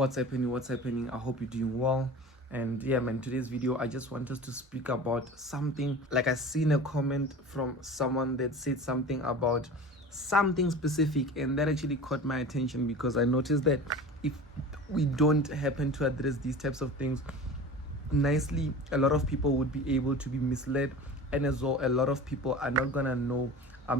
What's happening? I hope you're doing well. And yeah, man, today's video I just want us to speak about something. Like, I seen a comment from someone that said something about something specific, and that actually caught my attention because I noticed that if we don't happen to address these types of things nicely, a lot of people would be able to be misled, and as well a lot of people are not gonna know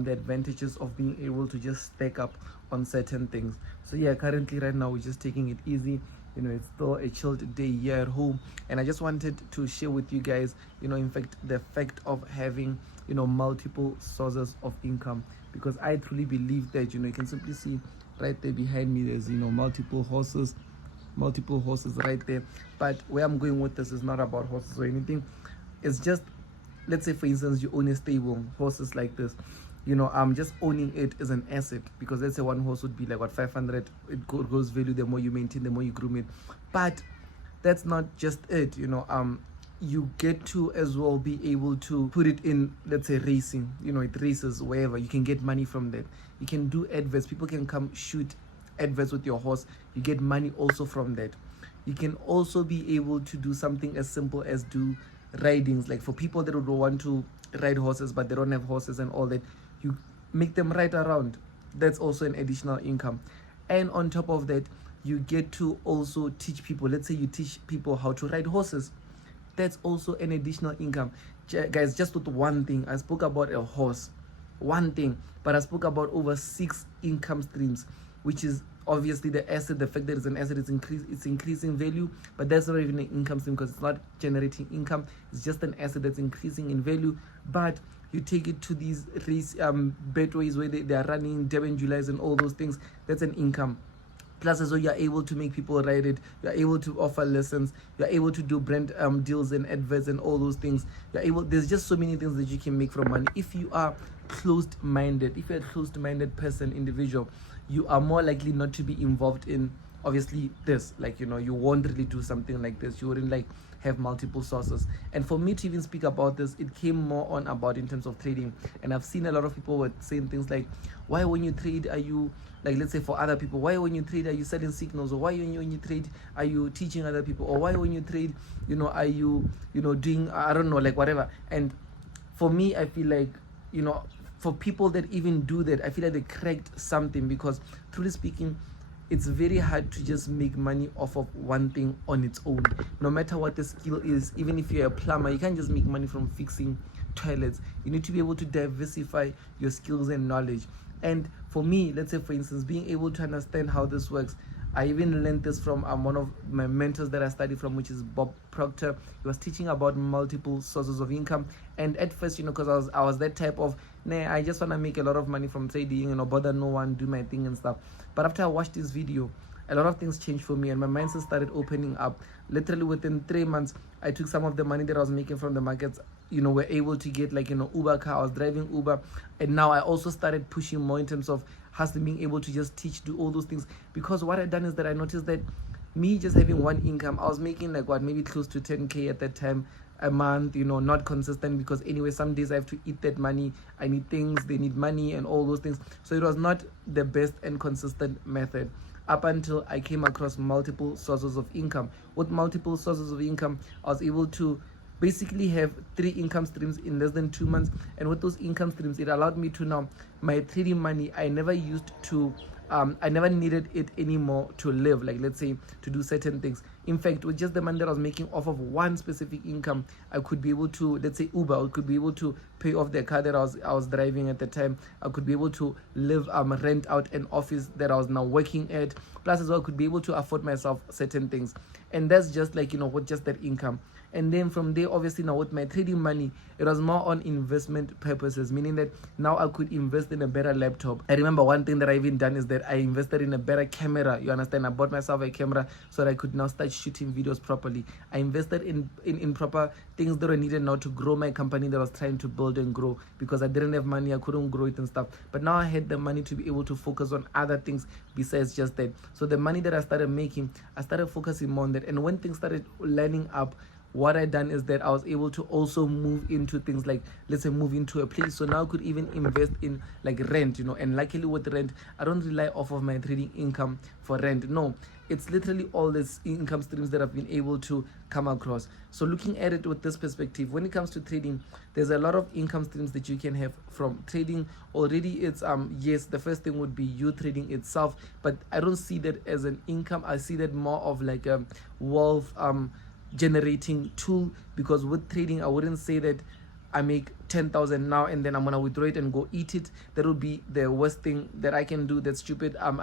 the advantages of being able to just stack up on certain things. So yeah, currently right now we're just taking it easy. It's still a chilled day here at home, and I just wanted to share with you guys, in fact, the fact of having multiple sources of income, because I truly believe that you can simply see right there behind me, there's multiple horses right there. But where I'm going with this is not about horses or anything. It's just, let's say for instance you own a stable horses like this. I'm just owning it as an asset, because let's say one horse would be like what, 500. It goes value the more you maintain, the more you groom it. But that's not just it. You get to as well be able to put it in, let's say, racing. It races wherever, you can get money from that. You can do adverts, people can come shoot adverts with your horse, you get money also from that. You can also be able to do something as simple as do ridings, like for people that would want to ride horses but they don't have horses and all that, you make them ride around. That's also an additional income. And on top of that, you get to also teach people. Let's say you teach people how to ride horses, that's also an additional income. Guys, just with one thing, I spoke about a horse, one thing, but I spoke about over 6 income streams, which is obviously the asset. The fact that it's an asset, it's increasing value, but that's not even an income stream because it's not generating income. It's just an asset that's increasing in value. But you take it to these race betways where they are running Durban Julys and all those things, that's an income. Plus as well, you're able to make people ride it, you're able to offer lessons, you're able to do brand deals and adverts and all those things. There's just so many things that you can make from money. If you are closed-minded, if you're a closed-minded person, individual, you are more likely not to be involved in obviously this. Like, you won't really do something like this. You wouldn't like have multiple sources. And for me to even speak about this, it came more on about in terms of trading. And I've seen a lot of people were saying things like, why when you trade are you, like, let's say for other people, why when you trade are you selling signals, or why when you trade are you teaching other people, or why when you trade are you doing, I don't know, like whatever. And for me, I feel like for people that even do that, I feel like they cracked something, because truly speaking, it's very hard to just make money off of one thing on its own, no matter what the skill is. Even if you're a plumber, you can't just make money from fixing toilets. You need to be able to diversify your skills and knowledge. And for me, let's say for instance, being able to understand how this works, I even learned this from one of my mentors that I studied from, which is Bob Proctor. He was teaching about multiple sources of income. And at first, because I was that type of, nah, I just want to make a lot of money from trading, bother no one, do my thing and stuff. But after I watched this video, a lot of things changed for me, and my mindset started opening up. Literally within 3 months, I took some of the money that I was making from the markets, were able to get like, Uber car. I was driving Uber, and now I also started pushing more in terms of hustling, being able to just teach, do all those things. Because what I done is that I noticed that me just having one income, I was making like what, maybe close to 10K at that time a month, not consistent, because anyway, some days I have to eat that money, I need things, they need money and all those things. So it was not the best and consistent method, up until I came across multiple sources of income. With multiple sources of income, I was able to basically have 3 income streams in less than 2 months. And with those income streams, it allowed me to now, my trading money, I never used to I never needed it anymore to live, like let's say to do certain things. In fact, with just the money that I was making off of one specific income, I could be able to, let's say Uber, I could be able to pay off the car that I was driving at the time. I could be able to live, rent out an office that I was now working at. Plus as well, I could be able to afford myself certain things. And that's just like, with just that income. And then from there, obviously now with my trading money, it was more on investment purposes, meaning that now I could invest in a better laptop. I remember one thing that I even done is that I invested in a better camera. You understand? I bought myself a camera so that I could now start shooting videos properly. I invested in proper things that I needed now to grow my company that I was trying to build and grow, because I didn't have money, I couldn't grow it and stuff. But now I had the money to be able to focus on other things besides just that. So the money that I started making, I started focusing more on that. And when things started lining up, what I done is that I was able to also move into things like, let's say, move into a place. So now I could even invest in like rent, and luckily with rent, I don't rely off of my trading income for rent. No, it's literally all these income streams that I've been able to come across. So looking at it with this perspective, when it comes to trading, there's a lot of income streams that you can have from trading. Already it's yes, the first thing would be you trading itself, but I don't see that as an income. I see that more of like a wealth generating tool, because with trading I wouldn't say that I make 10,000 now and then I'm gonna withdraw it and go eat it. That would be the worst thing that I can do. That's stupid. I'm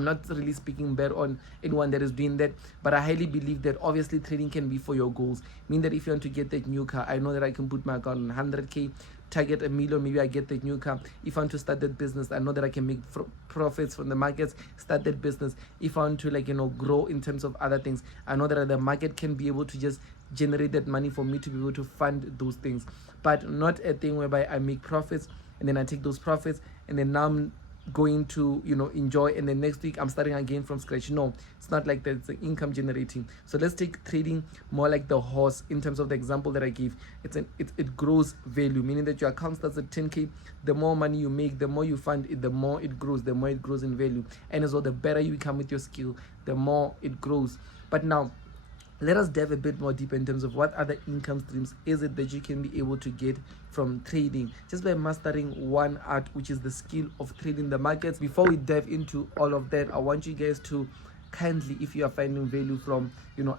not really speaking bad on anyone that is doing that, but I highly believe that obviously trading can be for your goals. Mean that if you want to get that new car, I know that I can put my account on 100k, target $1 million, maybe I get that new car. If I want to start that business, I know that I can make profits from the markets, start that business. If I want to grow in terms of other things, I know that the market can be able to just generate that money for me to be able to fund those things. But not a thing whereby I make profits and then I take those profits and then now I'm going to enjoy, and then next week I'm starting again from scratch. No, it's not like that. It's income generating. So let's take trading more like the horse in terms of the example that I gave. It grows value, meaning that your account starts at 10k. The more money you make, the more you fund it, the more it grows, the more it grows in value. And as well, the better you become with your skill, the more it grows. But now let us dive a bit more deeper in terms of what other income streams is it that you can be able to get from trading just by mastering one art, which is the skill of trading the markets. Before we dive into all of that, I want you guys to kindly, if you are finding value from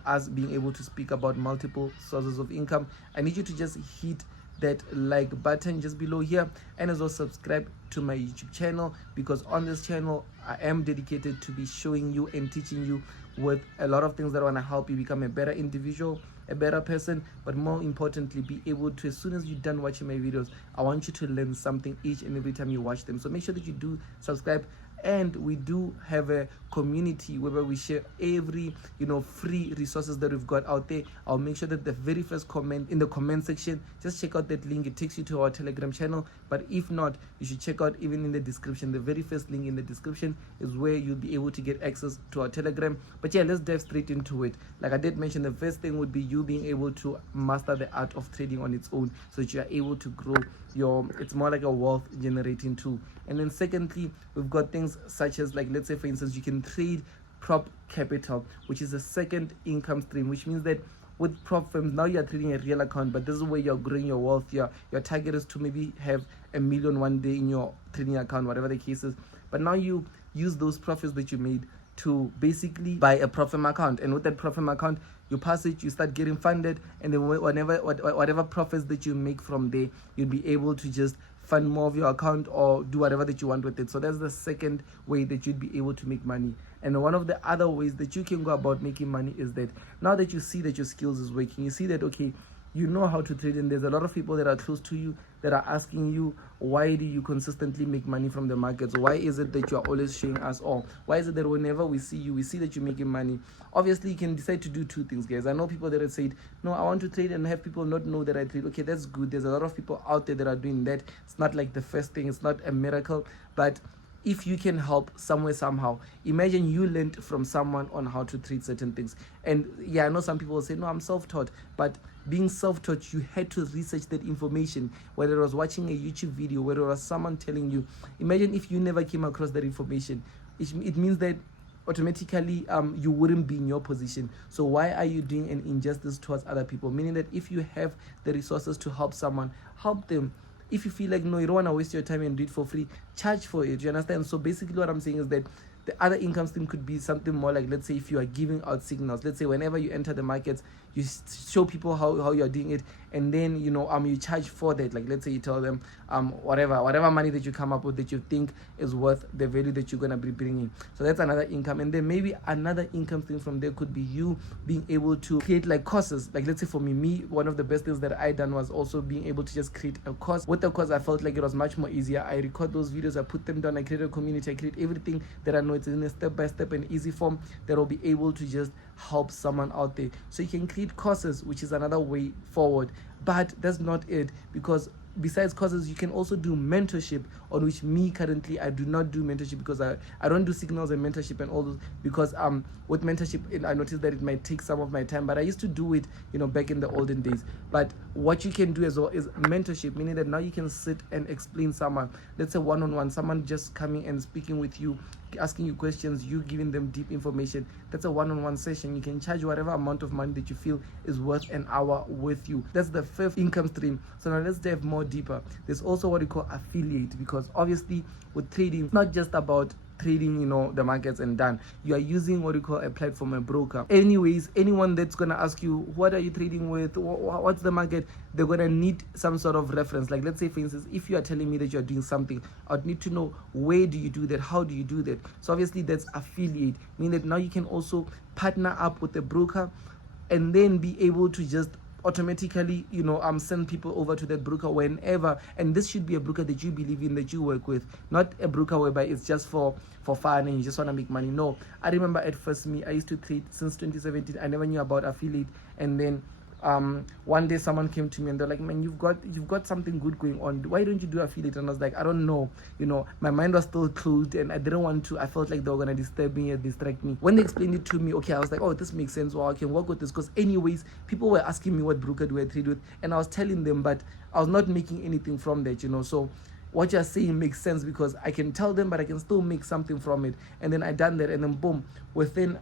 us being able to speak about multiple sources of income, I need you to just hit that like button just below here, and as well subscribe to my YouTube channel, because on this channel I am dedicated to be showing you and teaching you with a lot of things that want to help you become a better individual, a better person, but more importantly be able to, as soon as you're done watching my videos, I want you to learn something each and every time you watch them. So make sure that you do subscribe. And we do have a community where we share every free resources that we've got out there. I'll make sure that the very first comment in the comment section, just check out that link. It takes you to our Telegram channel, but if not, you should check out even in the description. The very first link in the description is where you'll be able to get access to our Telegram. But yeah, let's dive straight into it. Like I did mention, the first thing would be you being able to master the art of trading on its own, so that you are able to grow it's more like a wealth generating tool. And then secondly, we've got things such as, like, let's say for instance, you can trade prop capital, which is a second income stream, which means that with prop firms, now you're trading a real account, but this is where you're growing your wealth. Your target is to maybe have $1 million one day in your trading account, whatever the case is. But now you use those profits that you made to basically buy a prop firm account, and with that prop firm account, you pass it, you start getting funded, and then whatever profits that you make from there, you'll be able to just fund more of your account or do whatever that you want with it. So that's the second way that you'd be able to make money. And one of the other ways that you can go about making money is that now that you see that your skills is working, you see that, okay, you know how to trade, and there's a lot of people that are close to you that are asking you, why do you consistently make money from the markets? Why is it that you are always showing us all? Why is it that whenever we see you, we see that you're making money? Obviously, you can decide to do two things, guys. I know people that have said, no, I want to trade and have people not know that I trade. Okay, that's good. There's a lot of people out there that are doing that. It's not like the first thing. It's not a miracle, but if you can help somewhere somehow, imagine you learned from someone on how to treat certain things. And yeah, I know some people will say, no, I'm self-taught, but being self-taught, you had to research that information, whether it was watching a YouTube video, whether it was someone telling you. Imagine if you never came across that information. It means that automatically you wouldn't be in your position. So why are you doing an injustice towards other people? Meaning that if you have the resources to help someone, help them. If you feel like, no, you don't want to waste your time and do it for free, charge for it. You understand? So basically what I'm saying is that the other income stream could be something more like, let's say if you are giving out signals, let's say whenever you enter the markets, you show people how you're doing it, and then you charge for that. Like, let's say you tell them whatever money that you come up with that you think is worth the value that you're going to be bringing. So that's another income. And then maybe another income stream from there could be you being able to create like courses. Like, let's say for me, one of the best things that I done was also being able to just create a course. With the course, I felt like it was much more easier. I record those videos, I put them down, I create a community, I create everything that I know. It's in a step-by-step and easy form that will be able to just help someone out there. So you can create courses, which is another way forward. But that's not it, because besides courses, you can also do mentorship, on which me currently I do not do mentorship because I don't do signals and mentorship and all those, because with mentorship I noticed that it might take some of my time, but I used to do it, back in the olden days. But what you can do as well is mentorship, meaning that now you can sit and explain someone, let's say one-on-one, someone just coming and speaking with you, asking you questions, you giving them deep information. That's a one-on-one session. You can charge whatever amount of money that you feel is worth an hour with you. That's the fifth income stream. So now let's dive more deeper. There's also what we call affiliate, because obviously with trading, it's not just about trading the markets and done. You are using what we call a platform, a broker. Anyways, anyone that's gonna ask you, what are you trading with, what's the market, they're gonna need some sort of reference. Like, let's say for instance, if you are telling me that you're doing something, I'd need to know, where do you do that, how do you do that? So obviously that's affiliate, meaning that now you can also partner up with a broker and then be able to just automatically send people over to that broker whenever. And this should be a broker that you believe in, that you work with, not a broker whereby it's just for fun and you just want to make money. No, I remember at first, I used to trade since 2017. I never knew about affiliate, and then one day someone came to me and they're like, man, you've got something good going on, why don't you do affiliate? And I was like, I don't know, my mind was still closed and I didn't want to. I felt like they were gonna disturb me and distract me. When they explained it to me, okay, I was like, oh, this makes sense, well, I can work with this. Because anyways, people were asking me what broker do I trade with, and I was telling them, but I was not making anything from that. So what you're saying makes sense, because I can tell them but I can still make something from it. And then I done that, and then boom, within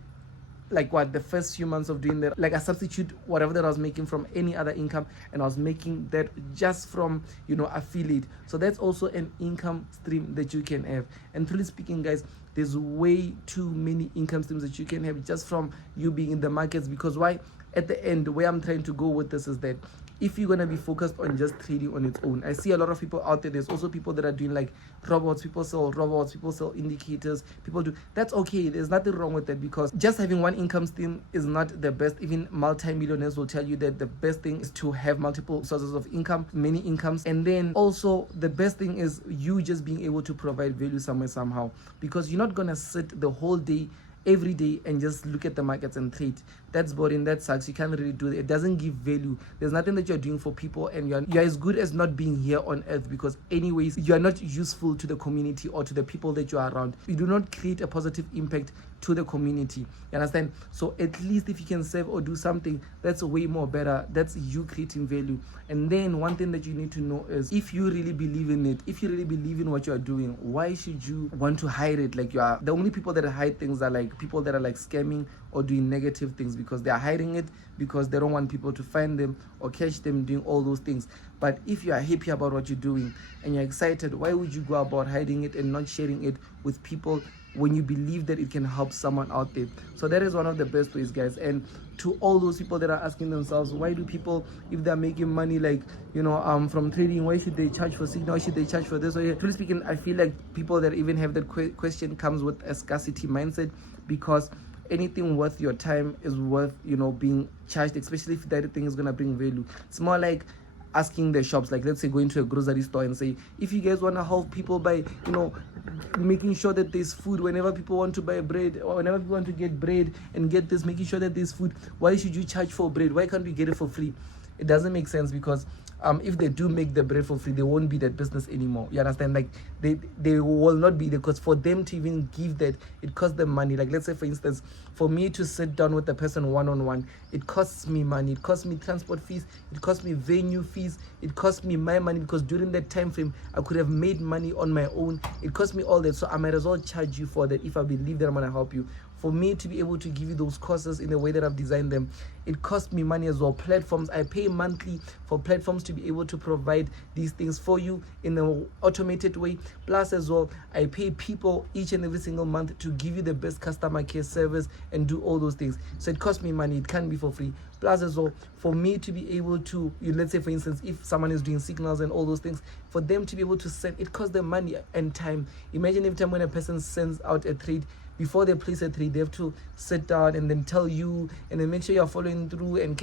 the first few months of doing that, I substitute whatever that I was making from any other income, and I was making that just from affiliate. So that's also an income stream that you can have. And truly speaking, guys, there's way too many income streams that you can have just from you being in the markets. Because why? At the end, where I'm trying to go with this is that if you're going to be focused on just trading on its own, I see a lot of people out there. There's also people that are doing robots. People sell robots, people sell indicators, people do. That's okay. There's nothing wrong with that, because just having one income stream is not the best. Even multi-millionaires will tell you that the best thing is to have multiple sources of income, many incomes. And then also the best thing is you just being able to provide value somewhere, somehow, because you're not going to sit the whole day every day and just look at the markets and trade. That's boring, that sucks. You can't really do it. It doesn't give value. There's nothing that you're doing for people, and you're as good as not being here on earth, because anyways, you are not useful to the community or to the people that you are around. You do not create a positive impact to the community. You understand? So at least if you can serve or do something, that's way more better. That's you creating value. And then one thing that you need to know is, if you really believe in it, if you really believe in what you are doing, why should you want to hide it? You are the only people that hide things are people that are scamming or doing negative things, because they are hiding it because they don't want people to find them or catch them doing all those things. But if you are happy about what you're doing and you're excited, why would you go about hiding it and not sharing it with people when you believe that it can help someone out there? So that is one of the best ways, guys. And to all those people that are asking themselves, why do people, if they're making money from trading, why should they charge for signal, why should they charge for this? So truly speaking, I feel like people that even have that question comes with a scarcity mindset, because anything worth your time is worth being charged, especially if that thing is going to bring value. It's more like asking the shops, let's say going to a grocery store and say, if you guys want to help people by making sure that there's food whenever people want to buy bread, or whenever people want to get bread and get this, making sure that there's food, why should you charge for bread? Why can't we get it for free? It doesn't make sense, because if they do make the bread for free, they won't be that business anymore. You understand? They will not be there, because for them to even give that, it costs them money. Let's say for instance, for me to sit down with a person one-on-one, it costs me money. It costs me transport fees, it costs me venue fees, it costs me my money, because during that time frame I could have made money on my own. It costs me all that, so I might as well charge you for that if I believe that I'm going to help you. For me to be able to give you those courses in the way that I've designed them, it costs me money as well. Platforms, I pay monthly for platforms to be able to provide these things for you in an automated way. Plus as well, I pay people each and every single month to give you the best customer care service and do all those things. So it costs me money. It can't be for free. Plus as well, for me to be able to, let's say for instance, if someone is doing signals and all those things, for them to be able to send, it costs them money and time. Imagine every time when a person sends out a trade, before they place a trade, they have to sit down and then tell you, and then make sure you're following through, and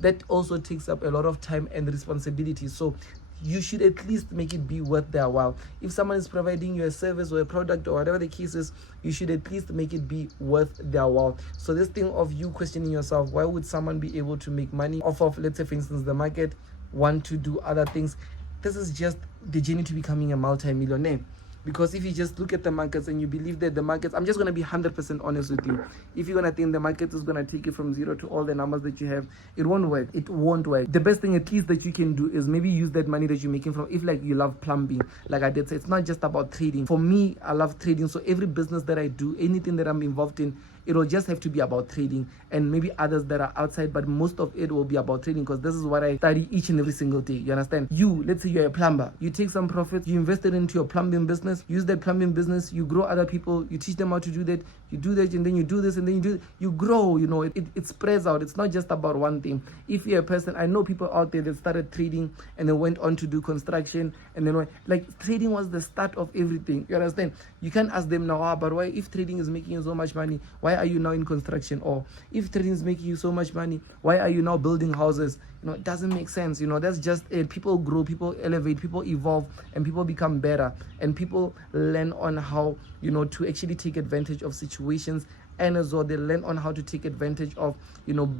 that also takes up a lot of time and responsibility. So you should at least make it be worth their while. If someone is providing you a service or a product or whatever the case is, you should at least make it be worth their while. So this thing of you questioning yourself, why would someone be able to make money off of, let's say for instance, the market, want to do other things, this is just the journey to becoming a multi-millionaire. Because if you just look at the markets and you believe that the markets, I'm just going to be 100% honest with you. If you're going to think the market is going to take you from zero to all the numbers that you have, it won't work. It won't work. The best thing at least that you can do is maybe use that money that you're making from, if like you love plumbing, like I did say, it's not just about trading. For me, I love trading. So every business that I do, anything that I'm involved in, it will just have to be about trading, and maybe others that are outside, but most of it will be about trading, because this is what I study each and every single day. You understand? Let's say you're a plumber, you take some profits, you invest it into your plumbing business, use that plumbing business, you grow other people, you teach them how to do that, you do that, and then you do this, and then you grow. It spreads out. It's not just about one thing. If you're a person, I know people out there that started trading and then went on to do construction, and then like trading was the start of everything. You understand? You can't ask them now, but why, if trading is making you so much money, why are you now in construction? Or if trading is making you so much money, why are you now building houses? It doesn't make sense. That's just it. People grow, people elevate, people evolve, and people become better, and people learn on how to actually take advantage of situations, and as well they learn on how to take advantage of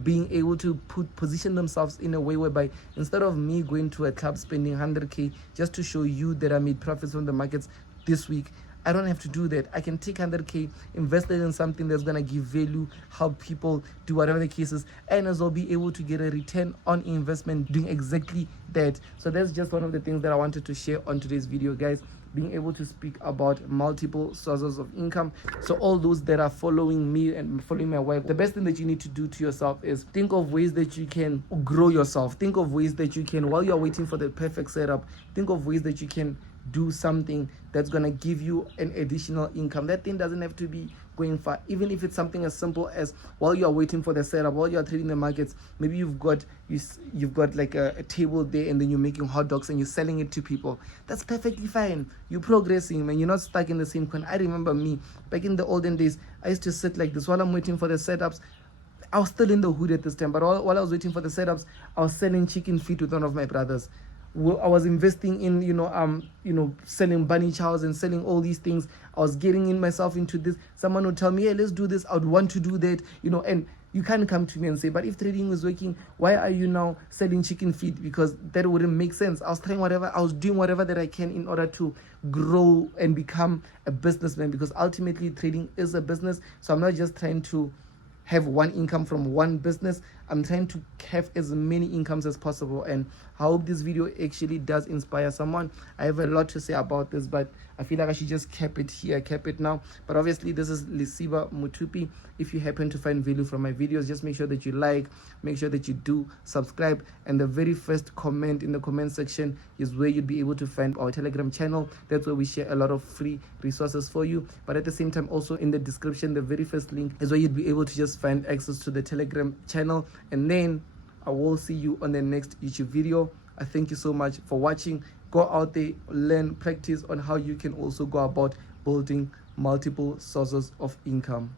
being able to position themselves in a way whereby, instead of me going to a club spending 100k just to show you that I made profits from the markets this week, I don't have to do that. I can take 100k, invest it in something that's going to give value, help people, do whatever the case is, and as well be able to get a return on investment doing exactly that. So that's just one of the things that I wanted to share on today's video, guys. Being able to speak about multiple sources of income. So all those that are following me and following my wife, the best thing that you need to do to yourself is think of ways that you can grow yourself. Think of ways that you can, while you're waiting for the perfect setup, think of ways that you can do something that's going to give you an additional income. That thing doesn't have to be going far. Even if it's something as simple as, while you're waiting for the setup, while you're trading the markets, maybe you've got like a table there, and then you're making hot dogs and you're selling it to people. That's perfectly fine. You're progressing, man. You're not stuck in the same corner. I remember me back in the olden days, I used to sit like this while I'm waiting for the setups. I was still in the hood at this time, but while I was waiting for the setups, I was selling chicken feet with one of my brothers. I was investing in selling bunny chows and selling all these things. I was getting in myself into this. Someone would tell me, hey, let's do this. I would want to do that, and you can't come to me and say, but if trading is working, why are you now selling chicken feet? Because that wouldn't make sense. I was doing whatever that I can in order to grow and become a businessman, because ultimately trading is a business. So I'm not just trying to have one income from one business. I'm trying to have as many incomes as possible, and I hope this video actually does inspire someone. I have a lot to say about this, but I feel like I should just cap it here, cap it now. But obviously, this is Lisiba Mutupi. If you happen to find value from my videos, just make sure that you like, make sure that you do subscribe, and the very first comment in the comment section is where you'd be able to find our Telegram channel. That's where we share a lot of free resources for you. But at the same time, also in the description, the very first link is where you'd be able to just find access to the Telegram channel. And then I will see you on the next YouTube video. I thank you so much for watching. Go out there, learn, practice on how you can also go about building multiple sources of income.